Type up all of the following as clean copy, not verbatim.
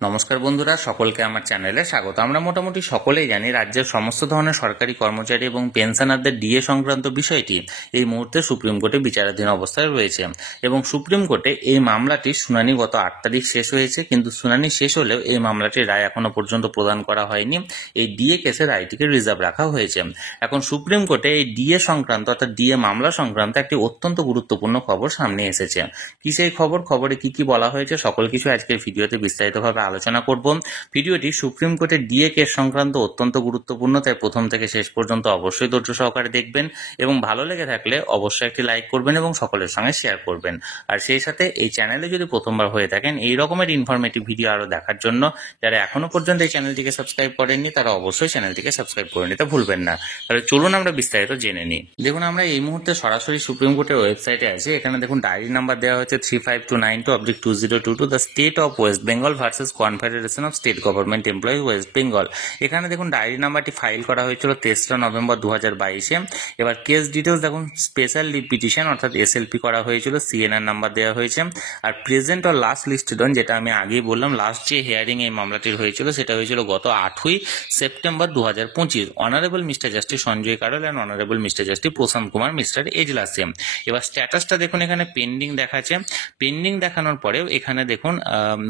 নমস্কার বন্ধুরা, সকলকে আমার চ্যানেলে স্বাগত। আমরা মোটামুটি সকলেই জানি রাজ্যের সমস্ত ধরনের সরকারি কর্মচারী এবং পেনশনারদের ডিএ সংক্রান্ত বিষয়টি এই মুহূর্তে সুপ্রিম কোর্টে বিচারাধীন অবস্থায় রয়েছে এবং সুপ্রিম কোর্টে এই মামলাটির শুনানি গত 8 তারিখ শেষ হয়েছে, কিন্তু শুনানি শেষ হলেও এই মামলাটির রায় এখনো পর্যন্ত প্রদান করা হয়নি। এই ডিএ কেসের রায়টিকে রিজার্ভ রাখা হয়েছে। এখন সুপ্রিম কোর্টে এই ডিএ সংক্রান্ত অর্থাৎ ডিএ মামলা সংক্রান্ত একটি অত্যন্ত গুরুত্বপূর্ণ খবর সামনে এসেছে। কি সেই খবরে কি বলা হয়েছে সকল কিছু আজকের ভিডিওতে বিস্তারিতভাবে আলোচনা করব। ভিডিওটি সুপ্রিম কোর্টের ডিএ কেস সংক্রান্ত অত্যন্ত গুরুত্বপূর্ণ, তাই প্রথম থেকে শেষ পর্যন্ত অবশ্যই ধৈর্য সহকারে দেখবেন এবং ভালো লেগে থাকলে অবশ্যই একটি লাইক করবেন এবং সকলের সঙ্গে শেয়ার করবেন। আর সেই সাথে এই চ্যানেলে যদি প্রথমবার হয়ে থাকেন এই রকমের ইনফরমেটিভ ভিডিও আরো দেখার জন্য যারা এখনো পর্যন্ত এই চ্যানেলটিকে সাবস্ক্রাইব করেননি তারা অবশ্যই চ্যানেলটিকে সাবস্ক্রাইব করে নিতে ভুলবেন না। তাহলে চলুন আমরা বিস্তারিত জেনে নিই। দেখুন, আমরা এই মুহূর্তে সরাসরি সুপ্রিম কোর্টের ওয়েবসাইটে আছি। এখানে দেখুন ডায়েরি নাম্বার দেওয়া হয়েছে 35292/2022 the state of West Bengal versus confederation of state government employee West Bengal. এখানে দেখুন ডায়েরি নাম্বারটি ফাইল করা হয়েছিল 3রা নভেম্বর 2022-এ। এবার কেস ডিটেলস দেখুন, স্পেশাল লিভ পিটিশন অর্থাৎ এসএলপি করা হয়েছিল, সিএনআর নাম্বার দেওয়া হয়েছে। আর present or last listed on, যেটা আমি আগেই বললাম, লাস্ট যে হিয়ারিং এই মামলাটির হয়েছিল সেটা হয়েছিল গত 8ই সেপ্টেম্বর 2025। Honourable mister justice Sanjay Karol and honourable mister justice Prashant Kumar Mishra এজলাসে। এবার স্ট্যাটাসটা দেখুন, এখানে পেন্ডিং দেখাচ্ছে। পেন্ডিং দেখানোর পরেও এখানে দেখুন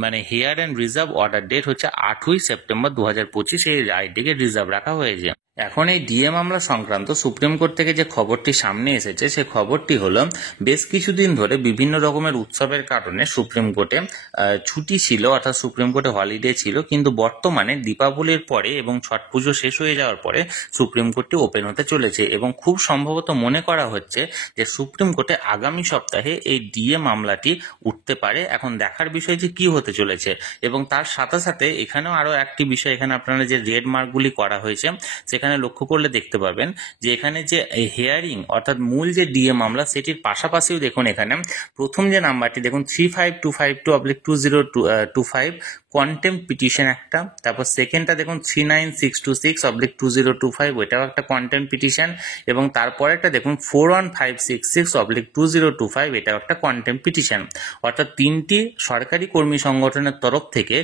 মানে here and reserve order date হচ্ছে 8ই সেপ্টেম্বর 2025, এই রায়টিকে রিজার্ভ রাখা হয়েছে। এখন এই ডিএ মামলা সংক্রান্ত সুপ্রিম কোর্ট থেকে যে খবরটি সামনে এসেছে সে খবরটি হলো, বেশ কিছুদিন ধরে বিভিন্ন রকমের উৎসবের কারণে সুপ্রিম কোর্টে ছুটি ছিল, অর্থাৎ সুপ্রিম কোর্টে হলিডে ছিল, কিন্তু বর্তমানে দীপাবলির পরে এবং ছট পুজো শেষ হয়ে যাওয়ার পরে সুপ্রিম কোর্টটি ওপেন হতে চলেছে এবং খুব সম্ভবত মনে করা হচ্ছে যে সুপ্রিম কোর্টে আগামী সপ্তাহে এই ডিএ মামলাটি উঠতে পারে। এখন দেখার বিষয় যে কি হতে চলেছে এবং তার সাথে সাথে এখানেও আরো একটি বিষয়, এখানে আপনারা যে রেড মার্কগুলি করা হয়েছে সেখানে লক্ষ্য করলে দেখতে পাবেন যে এখানে যে হিয়ারিং অর্থাৎ মূল যে ডিএ মামলা সেটির পাশাপাশিও দেখুন এখানে প্রথম যে নাম্বারটি দেখুন 35252/2025 কন্টেম্প পিটিশন একটা, তারপর সেকেন্ডটা দেখুন 39626/2025 ওইটাও একটা কন্টেম্প পিটিশন এবং তারপরেরটা দেখুন 41566/2025 এটাও একটা কন্টেম্প পিটিশন। অর্থাৎ তিনটি সরকারি কর্মী সংগঠনের তরফ থেকে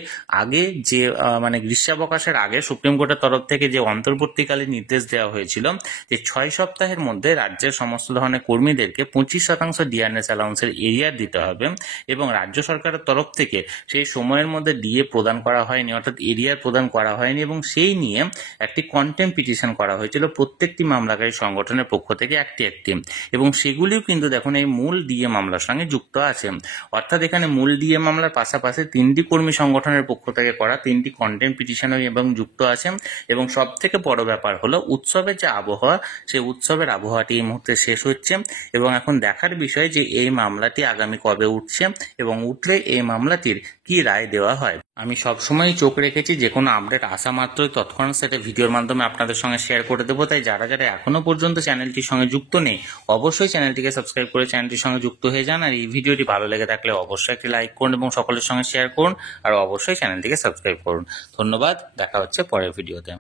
আগে যে মানে গ্রীষ্মাবকাশের আগে সুপ্রিম কোর্টের তরফ থেকে যে অন্তর্বর্তীকালীন নির্দেশ দেওয়া হয়েছিল যে 6 সপ্তাহের মধ্যে রাজ্যের সমস্ত ধরনের কর্মীদেরকে 25% ডিআরএস অ্যালাউন্সের এরিয়ার দিতে হবে এবং রাজ্য সরকারের তরফ থেকে সেই সময়ের মধ্যে ডিএ প্রদান করা হয়নি, অর্থাৎ এরিয়ার প্রদান করা হয়নি এবং সেই নিয়ে একটি কন্টেম্প পিটিশন করা হয়েছিল প্রত্যেকটি মামলাকারী সংগঠনের পক্ষ থেকে একটি এবং সেগুলিও কিন্তু দেখুন এই মূল ডিএ মামলার সঙ্গে যুক্ত আছে। অর্থাৎ এখানে মূল ডিএ মামলার পাশাপাশি 3টি কর্মী সংগঠনের পক্ষ থেকে করা 3টি কন্টেম্প পিটিশন এবং যুক্ত আছে এবং সব থেকে বড় ব্যাপার হলো উৎসবের যে আবহাওয়া, সেই উৎসবের আবহাওয়াটি এই মুহূর্তে শেষ হচ্ছে এবং এখন দেখার বিষয় যে এই মামলাটি আগামী কবে উঠছে এবং উঠলে এই মামলাটির কি রায় দেওয়া হয়। আমি সবসময় চোখ রেখেছি যে কোনো আপডেট আসা মাত্রই তৎক্ষণাৎ সেটা ভিডিওর মাধ্যমে আপনাদের সঙ্গে শেয়ার করে দেবো। তাই যারা যারা এখনো পর্যন্ত চ্যানেলটির সঙ্গে যুক্ত নেই অবশ্যই চ্যানেলটিকে সাবস্ক্রাইব করে চ্যানেলটির সঙ্গে যুক্ত হয়ে যান। আর এই ভিডিওটি ভালো লেগে থাকলে অবশ্যই একটি লাইক করুন এবং সকলের সঙ্গে শেয়ার করুন আর অবশ্যই চ্যানেলটিকে সাবস্ক্রাইব করুন। ধন্যবাদ, দেখা হচ্ছে পরের ভিডিওতে।